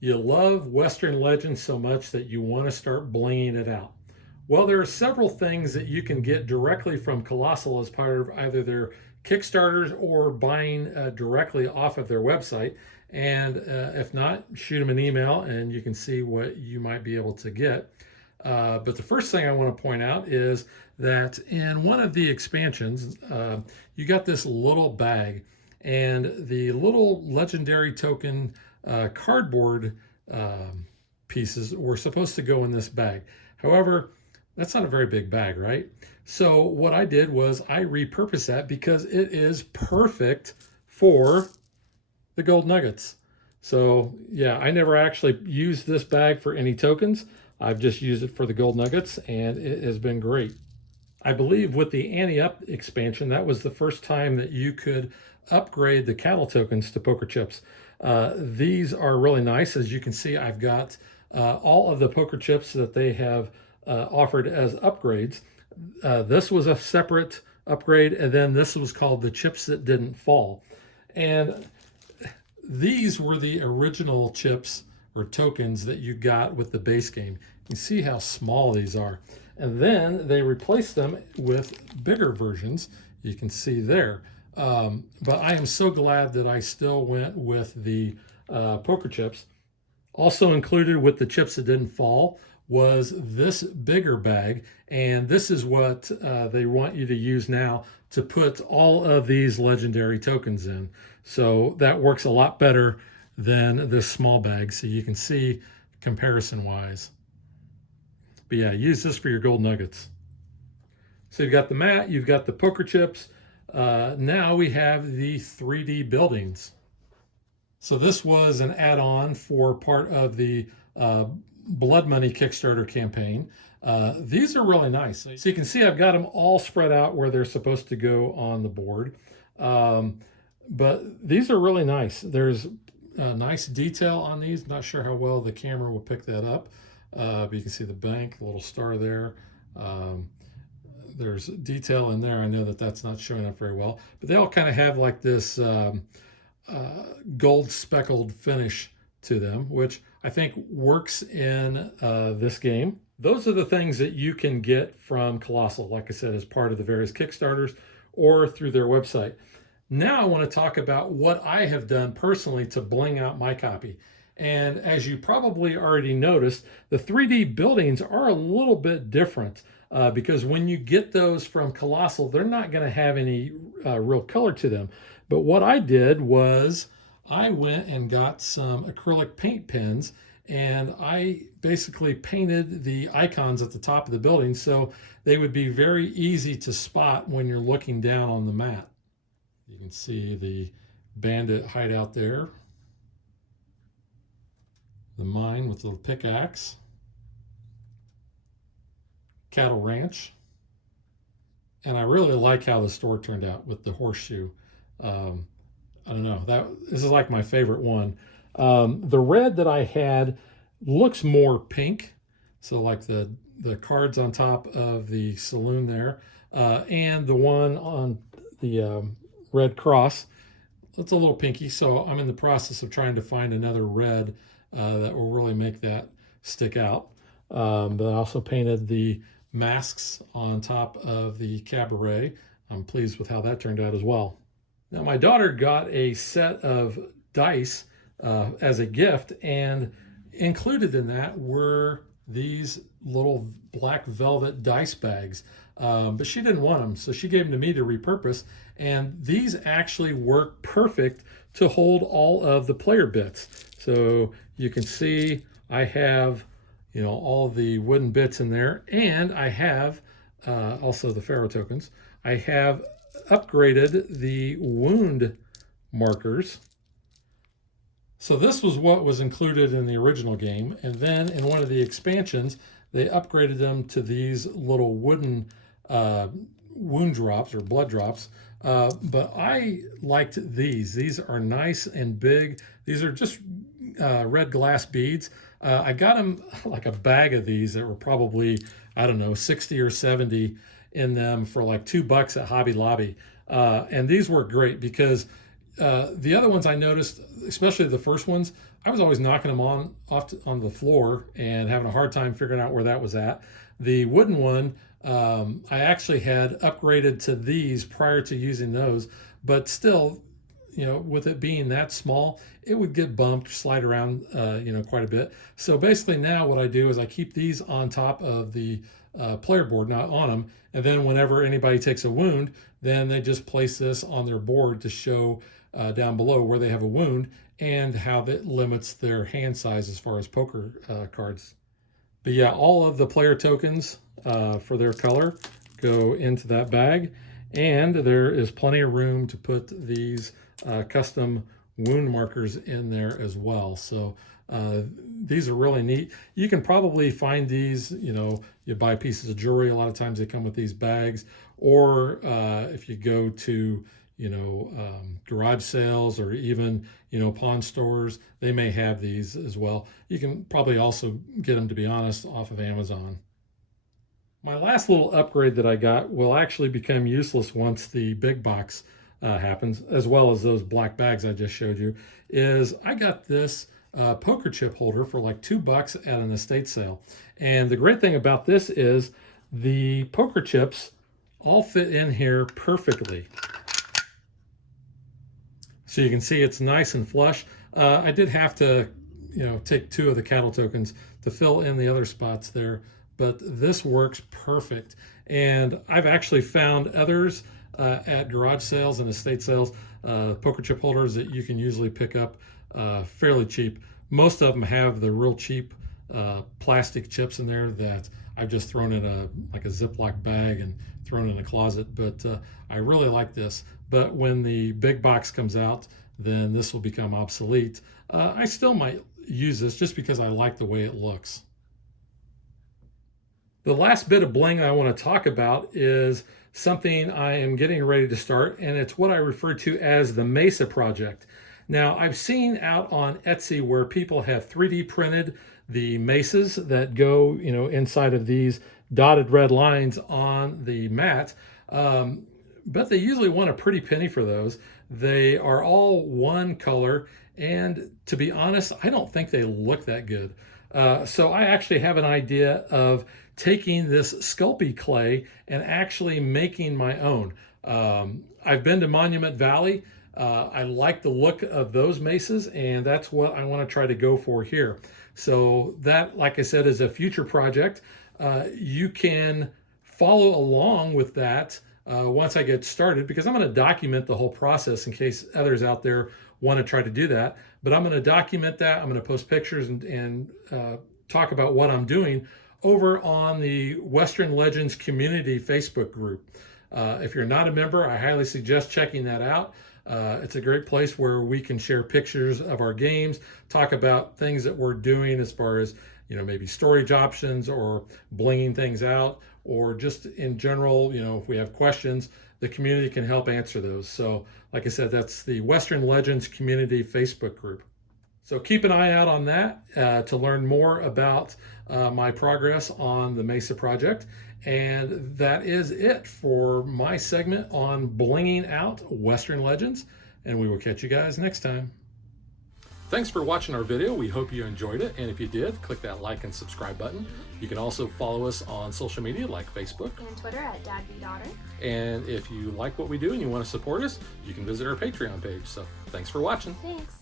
You love Western Legends so much that you want to start blinging it out. Well, there are several things that you can get directly from Colossal as part of either their Kickstarters or buying directly off of their website. And if not, shoot them an email and you can see what you might be able to get. But the first thing I want to point out is that in one of the expansions, you got this little bag, and the little legendary token cardboard pieces were supposed to go in this bag. However, that's not a very big bag, right? So what I did was I repurposed that because it is perfect for the gold nuggets. So yeah, I never actually used this bag for any tokens. I've just used it for the gold nuggets and it has been great. I believe with the Ante Up expansion, that was the first time that you could upgrade the cattle tokens to poker chips. These are really nice. As you can see, I've got all of the poker chips that they have offered as upgrades. This was a separate upgrade, and then this was called the chips that didn't fall. And these were the original chips or tokens that you got with the base game. You see how small these are. And then they replaced them with bigger versions. You can see there. But I am so glad that I still went with the poker chips. Also included with the chips that didn't fall was this bigger bag. And this is what they want you to use now to put all of these legendary tokens in. So that works a lot better than this small bag. So you can see comparison wise. But yeah, use this for your gold nuggets. So you've got the mat, you've got the poker chips. Now we have the 3D buildings. So this was an add-on for part of the Blood Money Kickstarter campaign. These are really nice. So you can see I've got them all spread out where they're supposed to go on the board. But these are really nice. There's a nice detail on these. Not sure how well the camera will pick that up. But you can see the bank, the little star there. There's detail in there. I know that that's not showing up very well, but they all kind of have like this gold speckled finish to them, which I think works in this game. Those are the things that you can get from Colossal, like I said, as part of the various Kickstarters or through their website. Now I want to talk about what I have done personally to bling out my copy. And as you probably already noticed, the 3D buildings are a little bit different because when you get those from Colossal, they're not going to have any real color to them. But what I did was I went and got some acrylic paint pens and I basically painted the icons at the top of the building so they would be very easy to spot when you're looking down on the mat. You can see the bandit hideout there. The mine with the pickaxe, cattle ranch, and I really like how the store turned out with the horseshoe. I don't know, this is like my favorite one. The red that I had looks more pink, so like the cards on top of the saloon there, and the one on the red cross, it's a little pinky. So I'm in the process of trying to find another red that will really make that stick out. But I also painted the masks on top of the cabaret. I'm pleased with how that turned out as well. Now my daughter got a set of dice as a gift, and included in that were these little black velvet dice bags. But she didn't want them, so she gave them to me to repurpose. And these actually work perfect to hold all of the player bits. So you can see I have, all the wooden bits in there, and I have also the Pharaoh tokens. I have upgraded the wound markers. So this was what was included in the original game, and then in one of the expansions, they upgraded them to these little wooden wound drops or blood drops. But I liked these. These are nice and big. These are just red glass beads. I got them like a bag of these that were probably, I don't know, 60 or 70 in them for like $2 at Hobby Lobby. And these work great because the other ones I noticed, especially the first ones, I was always knocking them on the floor and having a hard time figuring out where that was at. The wooden one, I actually had upgraded to these prior to using those, but still, with it being that small, it would get bumped, slide around, quite a bit. So basically now what I do is I keep these on top of the player board, not on them. And then whenever anybody takes a wound, then they just place this on their board to show down below where they have a wound and how that limits their hand size as far as poker cards. But yeah, all of the player tokens for their color go into that bag. And there is plenty of room to put these custom wound markers in there as well. So these are really neat. You can probably find these, you buy pieces of jewelry. A lot of times they come with these bags, or if you go to, garage sales or even, pawn stores, they may have these as well. You can probably also get them, to be honest, off of Amazon. My last little upgrade that I got will actually become useless once the big box happens, as well as those black bags I just showed you, is I got this poker chip holder for like $2 at an estate sale. And the great thing about this is the poker chips all fit in here perfectly. So you can see it's nice and flush. I did have to, take 2 of the cattle tokens to fill in the other spots there, but this works perfect. And I've actually found others at garage sales and estate sales, poker chip holders that you can usually pick up fairly cheap. Most of them have the real cheap plastic chips in there that I've just thrown in a Ziploc bag and thrown in a closet. But I really like this. But when the big box comes out, then this will become obsolete. I still might use this just because I like the way it looks. The last bit of bling I want to talk about is something I am getting ready to start, and it's what I refer to as the Mesa project. Now, I've seen out on Etsy where people have 3D printed the mesas that go, inside of these dotted red lines on the mat. But they usually want a pretty penny for those. They are all one color, and to be honest, I don't think they look that good. So I actually have an idea of taking this Sculpey clay and actually making my own. I've been to Monument Valley. I like the look of those mesas, and that's what I want to try to go for here. So that, like I said, is a future project. You can follow along with that once I get started, because I'm going to document the whole process in case others out there want to try to do that. But I'm going to document that. I'm going to post pictures and talk about what I'm doing over on the Western Legends community Facebook group. If you're not a member, I highly suggest checking that out. It's a great place where we can share pictures of our games, talk about things that we're doing as far as, maybe storage options or blinging things out, or just in general, if we have questions, the community can help answer those. So like I said, that's the Western Legends community Facebook group. So keep an eye out on that to learn more about my progress on the Mesa project. And that is it for my segment on blinging out Western Legends. And we will catch you guys next time. Thanks for watching our video. We hope you enjoyed it. And if you did, click that like and subscribe button. You can also follow us on social media like Facebook and Twitter at DadBeDaughter. And if you like what we do and you want to support us, you can visit our Patreon page. So thanks for watching. Thanks.